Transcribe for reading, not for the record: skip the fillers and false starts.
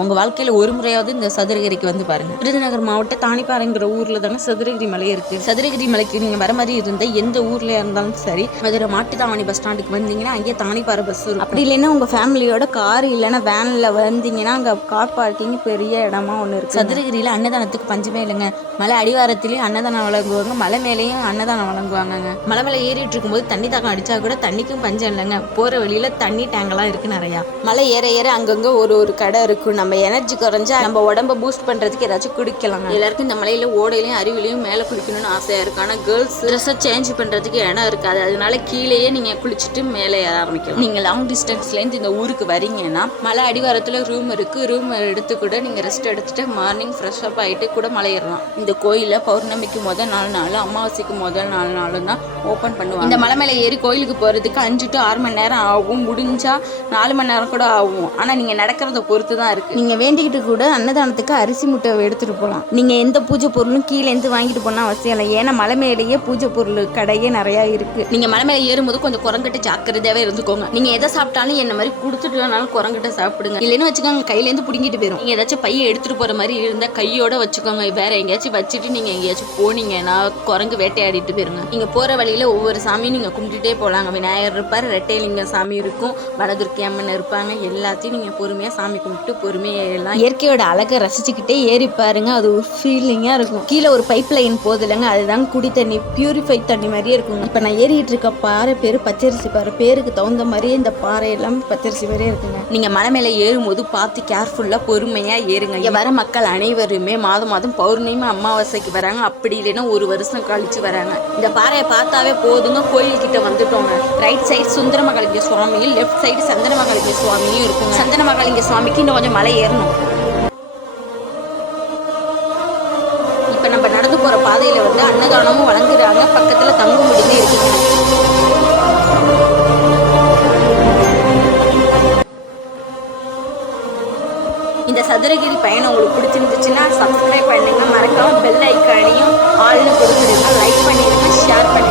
உங்கள் வாழ்க்கையில் ஒரு முறையாவது இந்த சதுரகிரிக்கு வந்து பாருங்கள். விருதுநகர் மாவட்டம் தானிப்பாறைங்கிற ஊரில் தானே சதுரகிரி மலை இருக்குது. சதுரகிரி மலைக்கு நீங்கள் வர மாதிரி இருந்த எந்த ஊரில் இருந்தாலும் சரி, மதுரை மாட்டுத்தாவணி பஸ் ஸ்டாண்டுக்கு வந்தீங்கன்னா அங்கேயே தானிப்பாறை பஸ் இருக்கும். அப்படி இல்லைன்னா உங்கள் ஃபேமிலியோட கார் இல்லைன்னா வேனில் வந்தீங்கன்னா அங்கே கார் பார்க்கிங் பெரிய இடமா ஒன்று இருக்குது. சதுரகிரியில் அன்னதானத்துக்கு பஞ்சமே இல்லைங்க. மலை அடிவாரத்துலேயும் அன்னதானம் வழங்குவாங்க, மலை மேலேயும் அன்னதானம் வழங்குவாங்க. மலை மேலே ஏறிட்டு இருக்கும்போது தண்ணி தாக்கம் அடித்தா கூட தண்ணிக்கும் பஞ்சம் இல்லைங்க. போகிற வழியில் தண்ணி டேங்கெல்லாம் இருக்குது நிறையா. மலை ஏற ஏற அங்கங்கே ஒரு கடை இருக்கும். நம்ம எனர்ஜி குறைஞ்சா நம்ம உடம்ப பூஸ்ட் பண்ணுறதுக்கு ஏதாச்சும் குடிக்கலாம். எல்லாருக்கும் இந்த மலையில் ஓடையிலையும் அருவிலையும் மேலே குளிக்கணும்னு ஆசையாக இருக்கும். ஆனால் கேர்ள்ஸ் ட்ரெஸ்ஸை சேஞ்ச் பண்ணுறதுக்கு இடம் இருக்காது. அதனால கீழேயே நீங்கள் குளிச்சுட்டு மேலே ஏற ஆரம்பிக்கலாம். நீங்கள் லாங் டிஸ்டன்ஸ்லேருந்து இந்த ஊருக்கு வரீங்கன்னா மலை அடிவாரத்தில் ரூம் இருக்குது. ரூம் எடுத்து கூட நீங்கள் ரெஸ்ட் எடுத்துட்டு மார்னிங் ஃப்ரெஷ் அப் ஆகிட்டு கூட மலை ஏறலாம். இந்த கோயிலை பௌர்ணமிக்கு முதல் நாள் அமாவாசைக்கு முதல் நாளும் தான் ஓப்பன் பண்ணுவாங்க. இந்த மலை மேலே ஏறி கோயிலுக்கு போகிறதுக்கு 5 to 6 மணி நேரம் ஆகும். முடிஞ்சா 4 மணி நேரம் கூட ஆகும். ஆனால் நீங்கள் நடக்கிறத பொறுத்து தான் இருக்குது. நீங்கள் வேண்டிக்கிட்டு கூட அன்னதானத்துக்கு அரிசி முட்டை எடுத்துகிட்டு போகலாம். நீங்கள் எந்த பூஜை பொருளும் கீழேருந்து வாங்கிட்டு போனால் அவசியம் இல்லை. ஏன்னா மலை மேலேயே பூஜை பொருள் கடையே நிறையா இருக்குது. நீங்கள் மலை மேலே ஏறும்போது கொஞ்சம் குரங்கிட்ட ஜாக்கிரதையாகவே இருந்துக்கோங்க. நீங்கள் எதை சாப்பிட்டாலும் என்ன மாதிரி கொடுத்துட்டு வேணாலும் குரங்கிட்ட சாப்பிடுங்க. இல்லைன்னு வச்சுக்கோங்க கையிலேருந்து பிடிங்கிட்டு போயிடும். நீங்கள் ஏதாச்சும் பையை எடுத்துகிட்டு போகிற மாதிரி இருந்தால் கையோட வச்சுக்கோங்க. வேறு எங்கேயாச்சும் வச்சுட்டு நீங்கள் எங்கேயாச்சும் போனீங்கன்னா குரங்கு வேட்டையாடிட்டு போயிருங்க. நீங்கள் போகிற வழியில் ஒவ்வொரு சாமியும் நீங்கள் கும்பிட்டுட்டே போகலாங்க. விநாயகர் இருப்பார், ரெட்டைலிங்க சாமி இருக்கும், வடதுர்க்கை அம்மன் இருப்பாங்க. எல்லாத்தையும் நீங்கள் பொறுமையாக சாமி கும்பிட்டு பொறுமையாக எல்லாம் இயற்கையோட அழகை ரசிச்சுக்கிட்டே ஏறி பாருங்க. அது ஒரு ஃபீலிங்காக இருக்கும். கீழே ஒரு பைப் லைன் போதில்லைங்க, அதுதான் குடி தண்ணி, பியூரிஃபை தண்ணி மாதிரியே இருக்குங்க. இப்போ நான் ஏறிட்டு இருக்க பாறை பேர் பச்சரிசி பாறை. பேருக்கு தகுந்த மாதிரியே இந்த பாறை எல்லாம் பச்சரிசி மாதிரியே இருக்குங்க. நீங்கள் மலை மேலே ஏறும்போது பார்த்து கேர்ஃபுல்லாக பொறுமையாக ஏறுங்க. இங்கே வர மக்கள் அனைவருமே மாதம் பௌர்ணமி அமாவாசைக்கு வராங்க. அப்படி இல்லைன்னா ஒரு வருஷம் கழிச்சு வராங்க. இந்த பாறையை பார்த்தாவே போதுங்க, கோயில்கிட்ட வந்துட்டோங்க. ரைட் சைடு சுந்தரமகாலிங்க சுவாமியும், லெஃப்ட் சைடு சந்தனமகாலிங்க சுவாமியும் இருக்குங்க. சந்தனமகாலிங்க சுவாமிக்கு இன்னும் கொஞ்சம் மலை ஏறணும். இப்போ நம்ம நடந்து போகிற பாதையில் வந்து அன்னதானமும் வழங்குறாங்க. பக்கத்தில் தங்கும் விடுமே இருக்குங்க. இந்த சதுரகிரி பயணம் உங்களுக்கு பிடிச்சிருந்துச்சுன்னா சப்ஸ்கிரைப் பண்ணுங்க. மறக்காம பெல் ஐக்கானையும் ஆல்னு கொடுத்துருங்க. லைக் பண்ணிடுங்க, ஷேர் பண்ணுங்க.